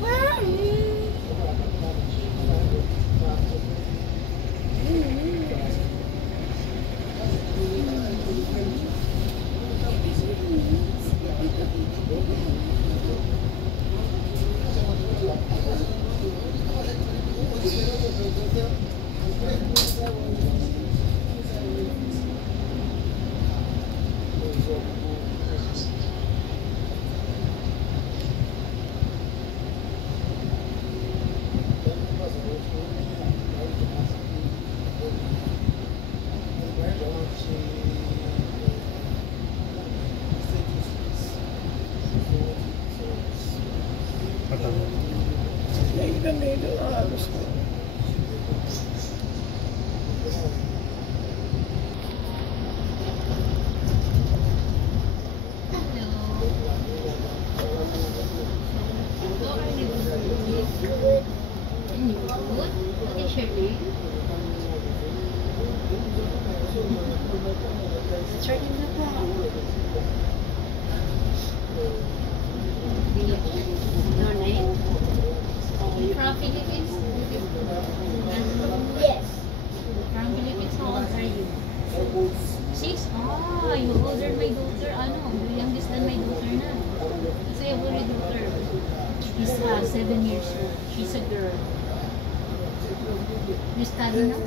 Where are you? What is your name? What's your name na po? Your name? From Philippines? Yes. From Philippines, how old are you? 6? Ah, you older my daughter. Ano? You youngest than my daughter na. Kasi I have already daughter. She's 7 years old. She's a girl. You study now?